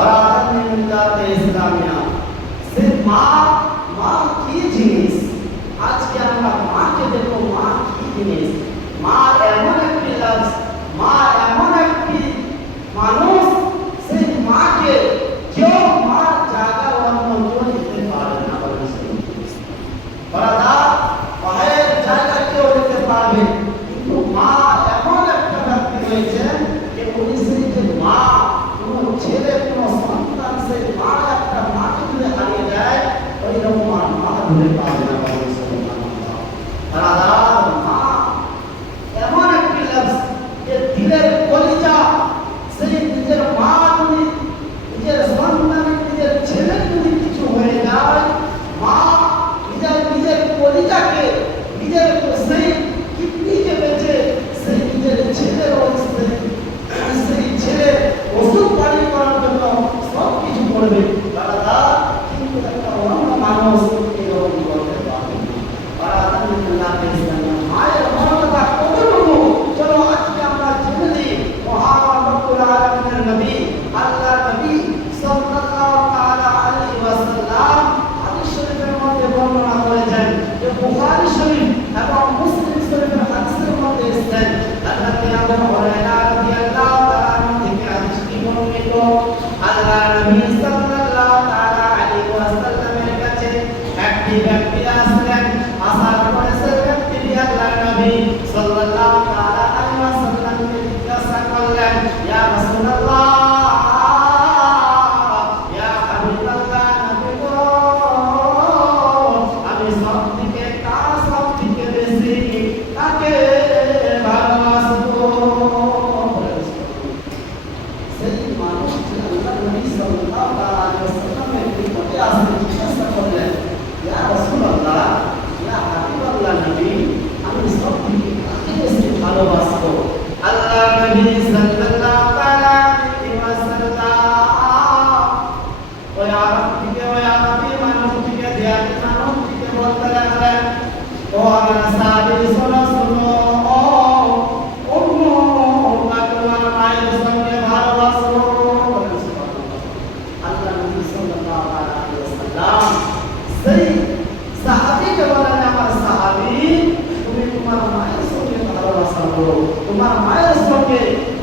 মিল্লাতে ইসলামিয়া। সে মা কি জিনিস, আজকে আমরা মাকে দেখো, মা কি জিনিস। মা এমন একটি লাভ, মা এমন একটি মানুষ, সেই মাকে কেউ মা জায়গা অন্য কেউ দিতে পারে না। মায়ের জায়গা কেউ দিতে পারবে, কিন্তু মা এমন একটা ব্যক্তি রয়েছে যে উনি সেই যে মা, কোনো ছেলে কোনো সন্তান সেই মা একটা মাকে যদি হারিয়ে দেয়, ওই রকম আর মা ধরে পাবে না। মা এমন একটি লাভ যে দিলের কলিজা, সেই নিজের মা যদি নিজের সন্তান নিজের ছেলে যদি কিছু হয়ে যায়, মা নিজের কলিজাকে নিজের সেই কিডনিকে বেঁচে সেই নিজের ছেলের সেই ছেলের ওষুধ পানি করার জন্য সব কিছু করবে। কিন্তু একটা অন্য মানুষ এরকম করতে পারবে না। মায়ের মমতা কতটুকু, চলো আজকে আমরা জেনে নিই। মহান রব্বুল আলামিনের নবী, আল্লাহ নবী সাল্লাল্লাহু তাআলা আলাইহি ওয়াসাল্লাম হাদিস শরীফের মধ্যে বর্ণনা করেছেন, যে বুখারী শরীফ এবং মুসলিম শরীফের হাদিসের মধ্যে এসেছে, হযরত আবু হুরায়রা রাদিয়াল্লাহু তাআলা থেকে হাদিসটি বর্ণিত। আল্লাহ নবী সাল্লাল্লাহু তাআলা আলাইহি ওয়াসাল্লামের কাছে একটি ব্যক্তি আসলেন। আসার পরে সে ব্যক্তি আল্লাহ নবী সাল্লাল্লাহু তাআলা আলাইহি ওয়াসাল্লামকে জিজ্ঞাসা করলেন, ইয়া রাসূলুল্লাহ, ইয়া হাবিবাল্লাহ, নবী গো, আমি সবথেকে কার সবথেকে বেশি কাকে ভালোবাসবো? সেই মানুষটি আল্লাহ নবী সাল্লাল্লাহু আলাইহি ওয়াসাল্লামের নিকটে আসে জিজ্ঞাসা করলেন, ইয়া রাসূলুল্লাহ, ইয়া হাবিবাল্লাহ, নবী, আমি সবথেকে কাকে বেশি ভালোবাসবো? আল্লাহ নবী সাল্লাল্লাহু আলাইহি ওয়াসাল্লাম ওই আরবী মানুষটিকে দেয়ালে মানুষটিকে বলতে লাগলেন, ও আমার সাহাবী, শোনো শোনো, তোমার মায়ের সঙ্গে ভালোবাসো। আল্লাহ নবী সাল্লাল্লাহু আলাইহি ওয়াসাল্লাম সেই সাহাবীকে বলেন, আমার সাহাবী, তুমি তোমার মায়ের সঙ্গে ভালোবাসা করো, তোমার মায়ের সঙ্গে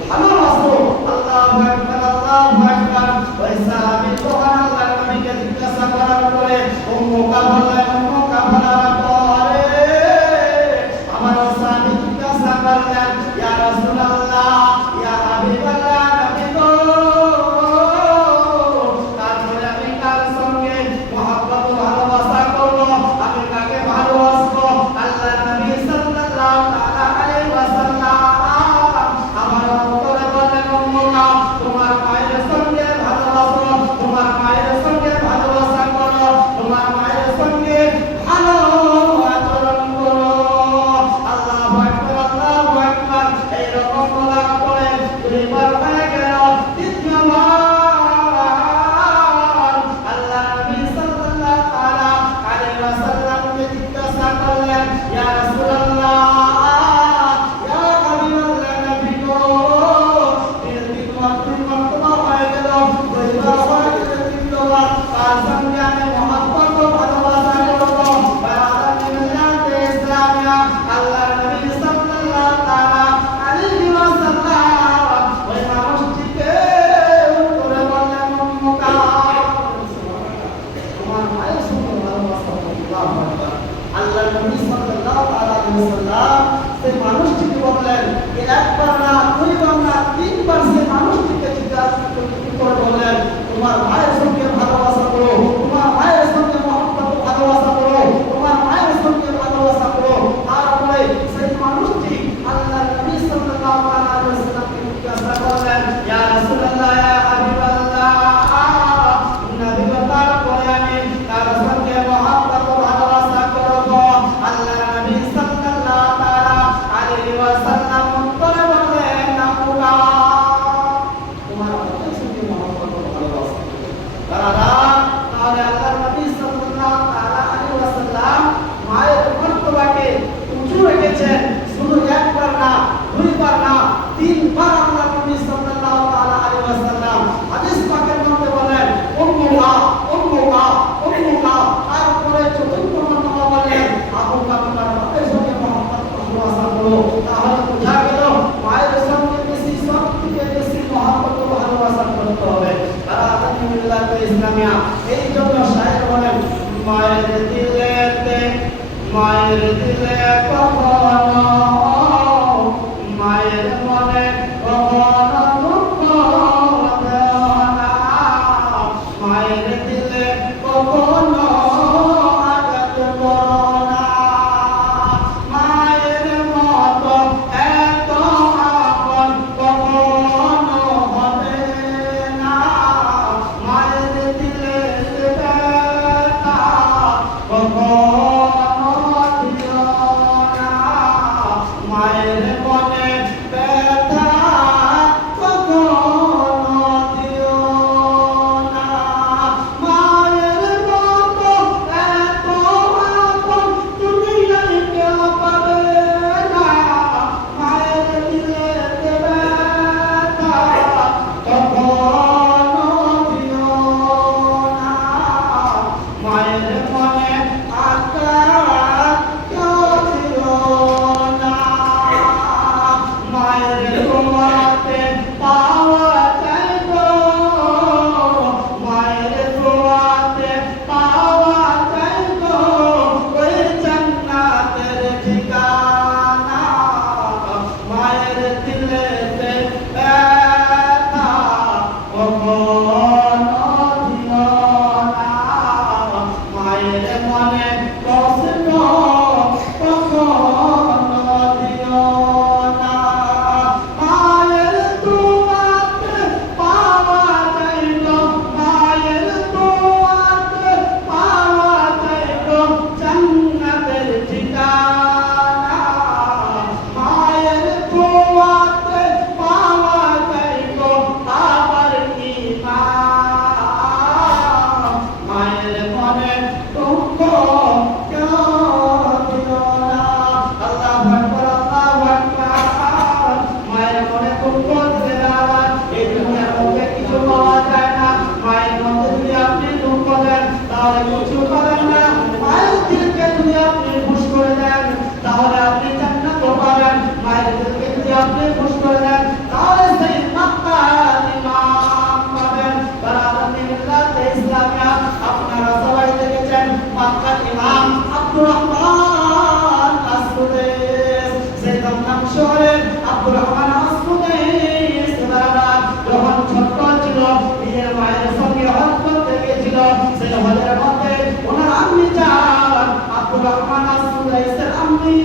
ভালোবাসো। আল্লাহু আকবার, আল্লাহু আকবার। ওই সাহাবী তখন আল্লাহ নবীকে জিজ্ঞাসা করার পরে উম্মুকা বললেন, উম্মুকা বলার পরে আমার সাহাবী জিজ্ঞাসা করলেন, ইয়া রাসূলুল্লাহ, ইয়া হাবিবাল্লাহ, নবী গো, তারপরে আমি কার সঙ্গে মহব্বত ভালোবাসা করব, আমি কাকে ভালোবাসবো? আল্লাহ নবী সাল্লাল্লাহু আলাইহি ওয়াসাল্লাম আমার উত্তরে বললেন, উম্মুকা, তোমার মায়ের সঙ্গে ভালোবাসো, তোমার মায়ের সঙ্গে ভালোবাসা করো, তোমার মায়ের সঙ্গে ভালো আচরণ করো। আল্লাহু আকবার, আল্লাহু আকবার। এইরকম বলার পরে দুইবার হয়ে গেল। তৃতীয়বার আল্লাহ নবী সাল্লাল্লাহু তাআলা আলাইহি ওয়াসাল্লামকে জিজ্ঞাসা করলেন, ইয়া রাসূলুল্লাহ, ইয়া হাবিবাল্লাহ, নবী গো, তিনবার হয়ে গেল, দুইবার হয়ে গেল, তৃতীয়বার তার সঙ্গে আমি মহব্বত ও ভালোবাসা করব। মিল্লাতে ইসলামিয়া। আল্লাহ নবী সাল্লাল্লাহু তাআলা আলাইহি ওয়াসাল্লাম ওই মানুষটিকে উত্তরে বললেন, উম্মুকা, তোমার মায়ের সঙ্গে ভালোবাসা করো। আল্লাহু আকবার। আল্লাহ নবী সাল্লাল্লাহু আলাইহি ওয়াসাল্লাম সেই মানুষটিকে বললেন, একবার না, দুইবার না, তিনবার সেই মানুষটিকে জিজ্ঞাসা করে বললেন, তোমার মায়ের সঙ্গে ভালোবাসা করো, তোমার মায়ের সঙ্গে মহব্বত ভালোবাসা করো, তোমার মায়ের সঙ্গে ভালোবাসা করো। তারপরে সেই মানুষটি আল্লাহ নবী সাল্লাল্লাহু আলাইহি ওয়াসাল্লামকে জিজ্ঞাসা করলেন, ইয়া রাসূলুল্লাহ, ইয়া হাবিবাল্লাহ, নবী গো, তারপরে আমি তার সঙ্গে মহব্বত ভালোবাসা করব। আল্লাহ নবী সাল্লাল্লাহু তাআলা আলাইহি ওয়াসাল্লাম উত্তরে বললেন, তোমার মায়ের সঙ্গে মহব্বত ভালোবাসা করো। মায়ের দিলে কখনো মায়ের মনে কখনো দুঃখ দেও না, মায়ের দিলে কখনো আঘাত করো না। মায়ের মতো এত আপন কখনো হবে না, মায়ের দিলে ব্যথা কখনো দিও না, মায়ের মনে ব্যথা কখনো দিও না। মায়ের মতো এত আপন দুনিয়ায় কেউ পাবে না, মায়ের দিলে ব্যথা কখনো দিও না, মায়ের মনে আঘাত কেউ দিও না। মায়ের দোয়াতে পাওয়া যায় গো, মায়ের দোয়াতে পাওয়া যায় গো ওই জান্নাতের ঠিকানা। মায়ের দিলে ব্যথা কখনো দিও না, মায়ের মনে কষ্ট কখনো দিও না। মায়ের দোয়াতে পাওয়া যায় গো, মায়ের দোয়াতে পাওয়া যায় গো জান্নাতের ঠিকানা। মায়ের দোয়াতে পাওয়া যায় গো আবার ঈমান। মায়ের মনে দুঃখ কেউ দিও না। আল্লাহু আকবার, আল্লাহু আকবার। মায়ের মনে দুঃখ দিলে না, এই দুনিয়ার মধ্যে কিছু পাওয়া যায় না। মায়ের মধ্যে যদি আপনি দুঃখ দেন তাহলে কিছু পাবেন না। মায়ের দিলকে যদি আপনি খুশ করে দেন তাহলে আপনি জান্নাত পাবেন। মায়ের দিলকে যদি আপনি খুশ করে দেন তাহলে সেই মাক্কার ইমাম পাবেন। বারাকাতুল্লাহি মিল্লাতে ইসলামিয়া আপনারা সবাই দেখেছেন মাক্কার ইমাম আব্দুর রহমান আস-সুদাইস। সেই দমদম শহরের আব্দুর রহমান আস-সুদাইস বাবা যখন ছোট ছিল নিজের মায়ের সঙ্গে হজ করতে গিয়েছিল, সেই হজের মধ্যে ওনার আম্মি যান আব্দুর রহমান আস-সুদাইসের আম্মি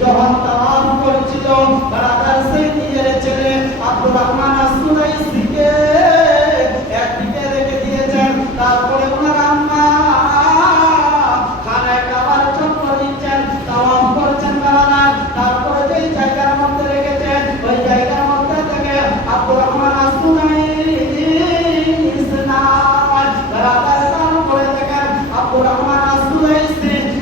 যখন তাওয়াফ করছিল, বারাকার সেই নিজের ছেলে আব্দুর রহমান আস-সুদাইসকে একদিকে রেখে দিয়েছেন। তারপরে ওনার আম্মা খানায় খাবার চক্র দিচ্ছেন, তাওয়াফ করছেন বারাকার। তারপরে যেই জায়গার মধ্যে রেখেছেন ওই জায়গার মধ্যে থেকে আব্দুর রহমান আস-সুদাইস নাম বারাকার তারপরে দেখেন আব্দুর রহমান আস-সুদাইস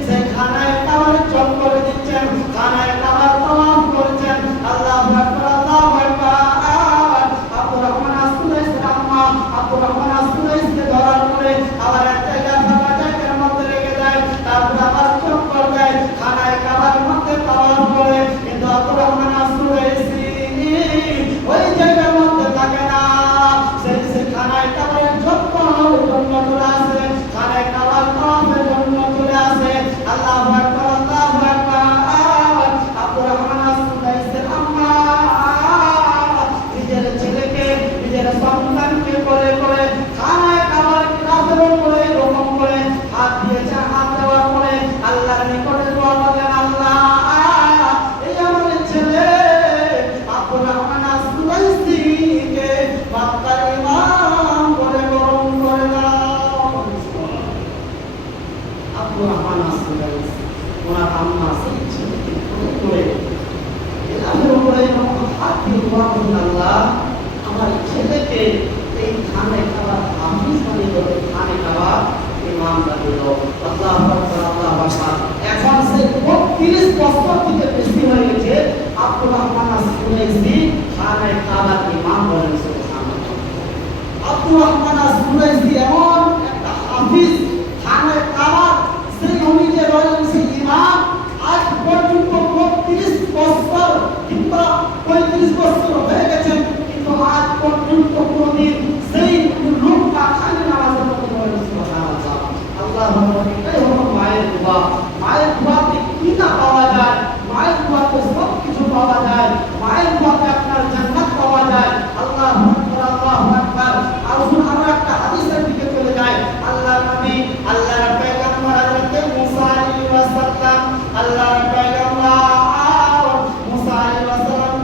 সেই খানায় খাবার চক্র দিচ্ছেন, খানায় খাবার তাওয়াফ করছেন। আল্লাহু আকবার, আল্লাহু আকবার। আব্দুর রহমান আস-সুদাইসের আম্মা আব্দুর রহমান আস-সুদাইসকে ধরার পরে আবার এক জায়গায় ফাঁকা জায়গার মধ্যে রেখে দেয়, তারপর আবার চক্কর দেয়, খানায় খাবার মধ্যে তাওয়াফ করে। কিন্তু আব্দুর রহমান আস-সুদাইস ওই জায়গার মধ্যে থাকে না, সেই খানায় খাবারের চক্কর জন্য চলে আসে, খানায় খাবার তাওয়াফের জন্য চলে আসে। আল্লাহু আকবার, আল্লাহু আকবার। আব্দুর রহমান আস-সুদাইসের আম্মা নিজের ছেলেকে নিজের সন্তানকে করে করে খানায় খাবার গ্লাসের উপরে এরকম করে হাত দিয়েছে। হাত দেওয়ার পরে আল্লাহর নিকটে দোয়া করলেন, আল্লাহ এই আমার ছেলে আব্দুর রহমান আস-সুদাইসকে মক্কার ইমাম করে গ্রহণ করে দাও। আব্দুর রহমান আস-সুদাইস ওনার আম্মা সেই ছেলেকে করে এলামের উপরে হাত দিয়ে দোয়া করলেন, আল্লাহ আমার ছেলেকে এই খানায় খাবার হাফিজ বানিয়ে দাও, খানে খাবার ইমাম বানিয়ে দাও। আল্লাহু আকবার, আল্লাহু আকবার। এখন সেই ৩২ বছর থেকে বেশি হয়ে গেছে আব্দুর রহমান আস-সুদাইস খানায় খাবার ইমাম বলেন। সুবহানাল্লাহ। আব্দুর রহমান আস-সুদাইস এমন একটা হাফিজ, খানায় খাবার সেই অনুযায়ী রয়েছেন সেই ইমাম। আজ পর্যন্ত ৩২ বছর কিংবা ৩৫ বছর হয়ে গেছেন, কিন্তু আজ পর্যন্ত কোনদিন সেই লোকটা খালি নামাজের মধ্যে বলেন। সুবহানাল্লাহ। আল্লাহ এটাই হলো মায়ের দোয়া। মায়ের দোয়াতে কি না পাওয়া যায়, মায়ের দোয়াতে সব কিছু পাওয়া যায়, মায়ের দোয়াতে আপনার জান্নাত পাওয়া যায়। আল্লাহু আকবার, আল্লাহু আকবার। আরো একটা হাদিসের দিকে চলে যায়। আল্লাহর নবী, আল্লাহর পয়গম্বর হযরত মুসা আলাইহিস সালাম, আল্লাহর পয়গম্বর মুসা আলাইহিস সালাম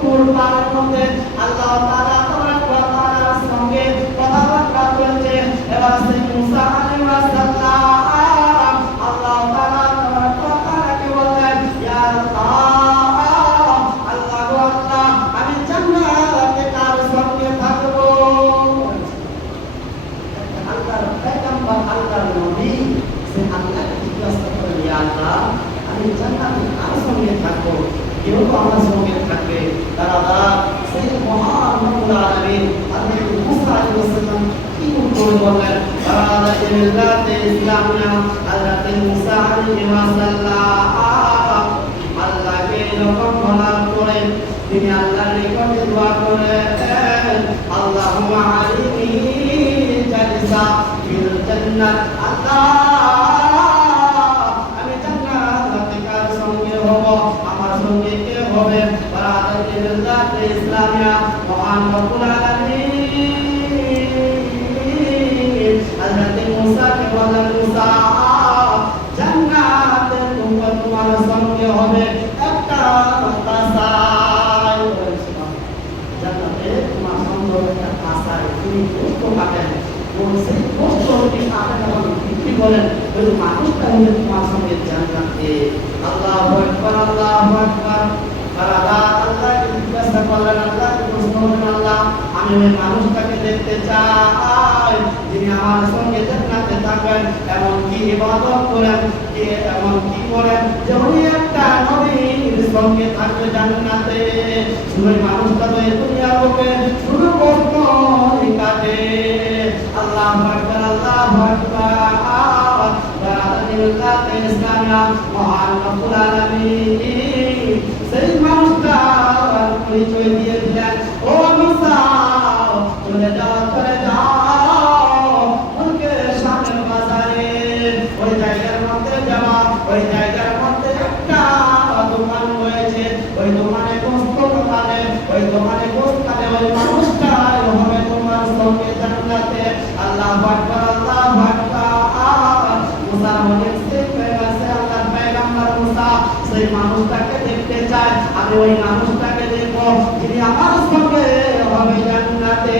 তুর পাহাড়ের মধ্যে আল্লাহ তাআলা তাবারক ওয়া তাআলার সঙ্গে কথাবার্তা বলছে। এবার সেই মুসা আলাইহিস সালাম আল্লাহ তাআলা তাবারক ওয়া তাআলাকে বললেন, ইয়া আল্লাহ, আল্লাহ গো আল্লাহ, আমি জান্নাতে কার সঙ্গে থাকবো? আল্লাহর পয়গম্বর, আল্লাহর নবী সে আল্লাহকে জিজ্ঞাসা করেন, ইয়া আল্লাহ, আমি জান্নাতে কার সঙ্গে থাকবো? কেউ তো আমার সঙ্গে থাকবে। তারা সেই মহান রব্বুল আলামিন হযরত মুসা আলাইহিস সালাম কি উত্তর বললেন? তারা মিল্লাতে ইসলামিয়া হযরত মুসা আলাইহিস সালাম আল্লাহকে যখন বলার পরে তিনি আল্লাহর নিকটে দোয়া করেন, আল্লাহুম্মা আলিনি জালিসা ফিল জান্নাত। আল্লাহ, আমি জান্নাতে কার সঙ্গে হব? আমার সঙ্গে কে হবে? বারাকাতুল্লাহি মিল্লাতে ইসলামিয়া মহান রব্বুল আলামিন হযরত মুসাকে বললেন, মুসা, জান্নাতে তোমার সঙ্গে হবে একটা আশায়। জান্নাতে তোমার সঙ্গে হবে একটা আশায়। তুমি কষ্ট কাটেন, সেই কষ্টটি কাটেন এবং কি বলেন, ওই মানুষটা হলে তোমার সঙ্গে জান্নাতে। আল্লাহু আকবার, আল্লাহু আকবার। আল্লাহকে জিজ্ঞাসা করলেন, আল্লাহকে প্রশ্ন করলেন, আল্লাহ, আমি ওই মানুষটাকে দেখতে চাই যিনি আমার সঙ্গে জান্নাতে থাকবেন। এমন কি ইবাদত করেন, এমন কি করেন যে উনি একটা নবীর সঙ্গে থাকবে জান্নাতে? ওই মানুষটা তো এই দুনিয়ার লোকে শুধু কষ্ট কাটে। আল্লাহু আকবার, আল্লাহু আকবার। বারাকাতুল্লাহি ইসলামিয়া মহান রব্বুল আলামিন সেই মানুষটার পরিচয় দিয়ে দিলেন, ও মুসা, চলে যাও, চলে যাও মুলকের সামনের বাজারে, ওই জায়গার মধ্যে যাওয়া, ওই জায়গার মধ্যে একটা দোকান রয়েছে, ওই দোকানে গোস্ত দোকানে, ওই দোকানে গোস্ত কানে ওই মানুষটাই হবে তোমার সঙ্গে জান্নাতে। আল্লাহু আকবার, আল্লাহু আকবার। মুসা বলেন, আল্লাহর পয়গম্বর মুসা সেই মানুষটাকে দেখতে চায়, আমি ওই মানুষটাকে দেখবো যিনি আমার সঙ্গে হবে জান্নাতে।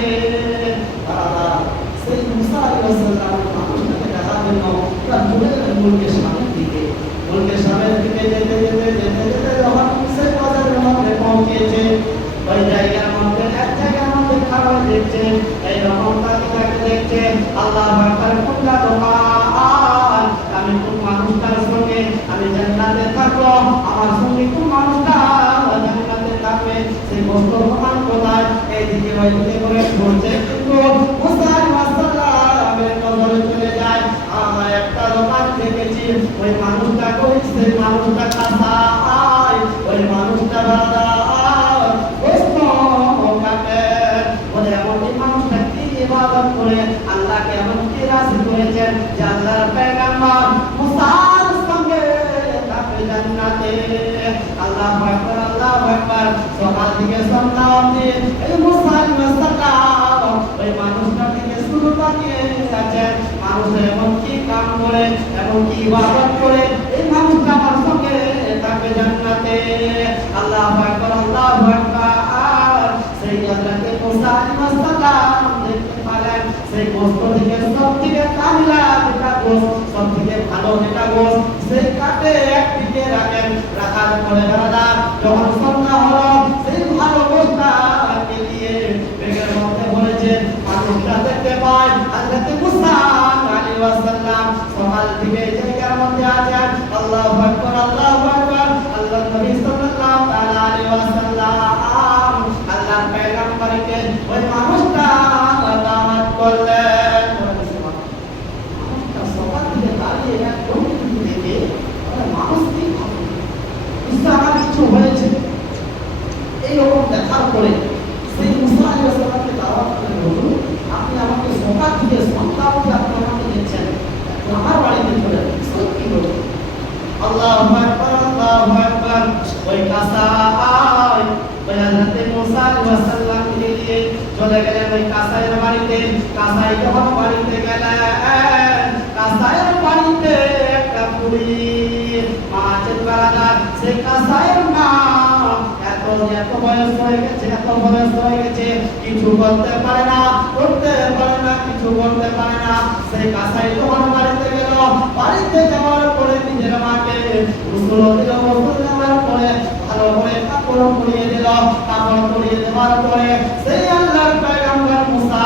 সেই মুসা আলাইহিস সালাম মানুষটাকে দেখার জন্য চলে গেলেন মুলকের সামনের দিকে। মুলকের সামনের দিকে যেতে যেতে যেতে যেতে যখন সেই বাজারের মধ্যে পৌঁছেছে, ওই জায়গার মধ্যে এক জায়গার মধ্যে খাবার দেখছে, এইরকম তাকে দেখছে। আল্লাহু আকবার, কোনটা দোকান? আমি কোন মানুষটার সঙ্গে আমি জান্নাতে থাকবো? আমার সঙ্গে কোন মানুষটা জান্নাতে থাকবে? সেই বস্তু দোকান কোথায়? এইদিকে ওইদিকে করে ঘুরছে, কিন্তু মুসা আলাইহিস সালামের নজরে চলে যায়, আমরা একটা দোকান দেখেছি, ওই মানুষটা কই? সেই মানুষটা কাঁচায়, ওই মানুষটা বাদা ইবাদত করে আল্লাহকে এমন কি রাজি করেছেন যে আল্লাহর পয়গম্বর মুসার সঙ্গে থাকবে জান্নাতে। আল্লাহু আকবার, আল্লাহু আকবার। সকাল থেকে সন্ধ্যা অবধি এই মুসা আলাইহিস সালাম ওই মানুষটার দিকে শুধু তাকিয়ে আছেন। মানুষ এমন কি কাম করে, এমন কি ইবাদত করে এই মানুষটা আমার সঙ্গে থাকবে জান্নাতে। আল্লাহু আকবার, আল্লাহু আকবার। সেই হযরত মুসা আলাইহিস সালাম সেই গোস্ত থেকে সব থেকে কামিলা যেটা গোস্ত, সব থেকে ভালো যেটা গোস্ত, সেই কাটে একদিকে রাখেন। রাখার পরে দাদা যখন সন্ধ্যা হলো, সেই ভালো গোস্তটাকে নিয়ে ব্যাগের মধ্যে ভরেছে। মানুষটা দেখতে পায় হযরত মুসা আলাইহিস সালাম সকাল থেকে জায়গার মধ্যে আছেন। আল্লাহু আকবার, আল্লাহু আকবার। আল্লাহর নবী সাল্লাল্লাহু আলাইহি ওয়াসাল্লাম আল্লাহর পয়গম্বরকে ওই মানুষটা দাওয়াত করলেন। মানুষটা সকাল থেকে দাঁড়িয়ে একদম দেখে মানুষ কি ইসলাম কিছু হয়ে আল্লাহু আকবার, আল্লাহু আকবার। ওই কাসাই ওই হযরত মুসা আলাইহিস সালাম নিয়ে চলে গেলেন ওই কাসাইয়ের বাড়িতে। কাসাই যখন বাড়িতে গেলেন, কাসাইয়ের বাড়িতে একটা বুড়ি মা আছেন বারাদার। সেই কাসাইয়ের মা এত বয়স হয়ে গেছে, এত বয়স হয়ে গেছে, কিছু বলতে পারে না, করতে পারে না, কিছু বলতে পারে না। সেই কাসাই যখন বাড়িতে গেল, বাড়িতে যাওয়ার পরে নিজের মাকে গোসল দিল, গোসল দেওয়ার পরে ভালো করে কাপড় পরিয়ে দিল। কাপড় পরিয়ে দেওয়ার পরে সেই আল্লাহর পয়গম্বর মুসা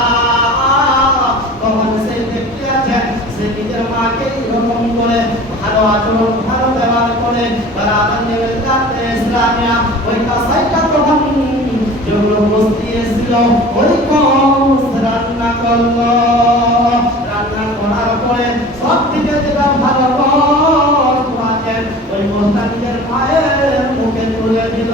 তখন সেই দেখতে আছেন, সে নিজের মাকে এরকম করে ভালো আচরণ, ভালো ব্যবহার করে বারাদান নেবেন কাটতে ইসলামিয়া। ওই কাসাইটা তখন যেগুলো বস্তি এসেছিল ওই কম রান্না করলো। রান্না করার পরে সব থেকে যেটা ভালো আছেন ওই বস্তা নিজের মায়ের মুখে তুলে দিল।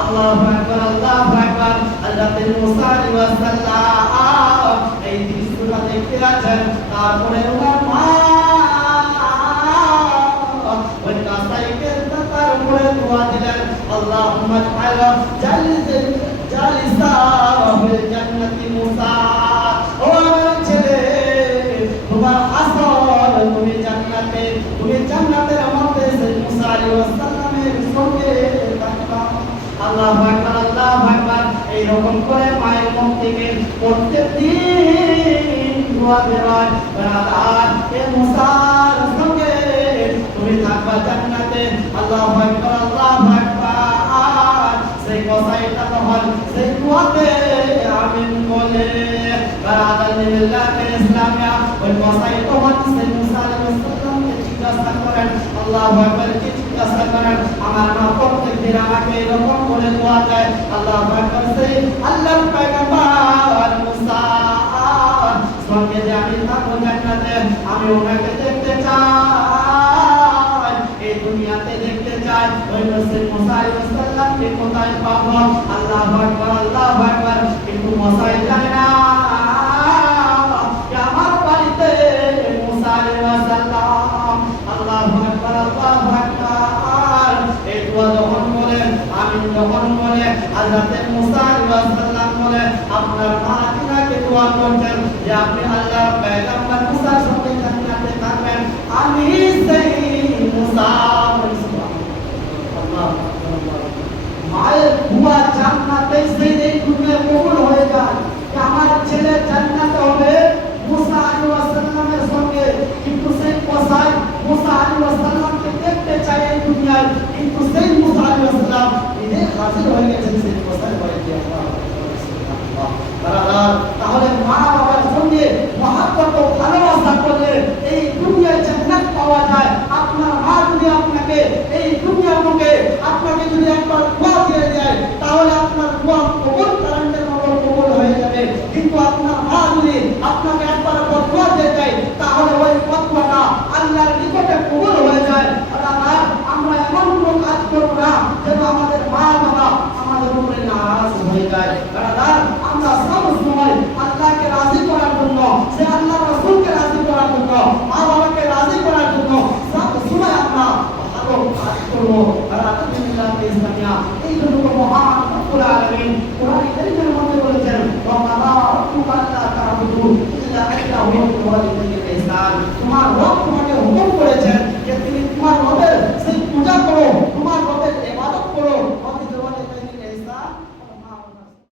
আল্লাহু আকবার, আল্লাহু আকবার। হযরত মুসা আলাইহিস সালাম এই দৃশ্যটা দেখতে আছেন। তারপরে ওনার মা ওই কাসাইকে তার উপরে দোয়া দিলেন, আল্লাহুম্মা জালিসা ফিল জান্নাতি মুসা। ও আমার ছেলে, তোমার আসল তুমি জান্নাতের মধ্যে সেই মুসা আলাইহিস সালামের সঙ্গে থাকবা। আল্লাহু আকবার, আল্লাহু আকবার। এই রকম করে মায়ের মুখ থেকে প্রত্যেকদিন দোয়া বেরোয়, বারাদার এ মুসার সঙ্গে তুমি থাকবা জান্নাতে। আল্লাহু আকবার, আল্লাহু আকবার। সেই কসাইটা তখন সেই দোয়াতে আমিন বলে বারাদার লিল্লাহি ইসলামিয়া। ওই কসাই তখন সেই মুসা আলাইহিস সালামকে জিজ্ঞাসা করেন, আল্লাহু আকবার, কি জিজ্ঞাসা করেন? আমার মা প্রত্যেকদিন আমাকে এরকম করে দোয়া দেয়। আল্লাহু আকবার। সেই আল্লাহর পয়গম্বর মুসা সঙ্গে যে আমি থাকবো জান্নাতে, আমি ওনাকে দেখতে চাই, এই দুনিয়াতে দেখতে চাই। ওই নসিব মুসা আলাইহিস সালামকে কোথায় পাবো? আল্লাহু আকবার, আল্লাহু আকবার। কিন্তু মুসা জানে না আমার বাড়িতে মুসা আলাইহিস সালাম। আল্লাহু আকবার, আল্লাহু আকবার। এই দোয়া যখন বলে, আমিন যখন বলে, হযরত মুসা আলাইহিস সালাম বলে, আপনার মা তিনাকে দোয়া করছেন যে আপনি আল্লাহর পয়গম্বর মুসার সঙ্গে জান্নাতে থাকবেন। আমি সেই মুসা। আল্লাহু আকবার। মায়ের দোয়া জান্নাতে সেই দুনিয়া কবুল হয়ে যায় যে আমার ছেলে জান্নাতে হবে মুসা আলাইহিস সালামের সঙ্গে। কিন্তু সেই কসাই মুসা আলাইহিস সালামকে দেখতে চায় এই দুনিয়ায়, কিন্তু সেই মুসা আলাইহিস সালাম নিজে হাজির হয়ে গেছেন সেই কসাই বাড়িতে। তাহলে মা বাবার সঙ্গে মহব্বত ও ভালোবাসা করলে এই দুনিয়ায় জান্নাত পাওয়া যায়। আপনার মা যদি আপনাকে এই দুনিয়ার মুখে আপনাকে যদি একবার দোয়া দিয়ে দেয়, তাহলে আপনার দোয়া কবুল কারেন্টের মতো কবুল হয়ে যাবে। কিন্তু আপনার মা যদি আপনাকে একবার দোয়া দিয়ে দেয়, তাহলে ওই দোয়াটা আল্লাহর নিকটে কবুল হয়ে যায়। আমরা এমন কোনো কাজ করব না যেন আমাদের মা বাবা আমাদের উপরে নারাজ হয়ে যায়। আমরা সব সময় আল্লাহকে রাজি করার জন্য, সে আল্লাহর রাসূলকে রাজি করার জন্য, মা বাবাকে রাজি করার জন্য সব সময় আমরা ভালো কাজ করব। আলহামদুলিল্লাহ ইসলামিয়া। এই জন্য মহান রব্বুল আলামিন কোরআন কারীমের মধ্যে বলেছেন, ওয়া কাযা রাব্বুকা আল্লা তা'বুদু ইল্লা ইয়্যাহু ওয়া বিল ওয়ালিদাইনি ইহসান। তোমার রব তোমাকে হুকুম করেছেন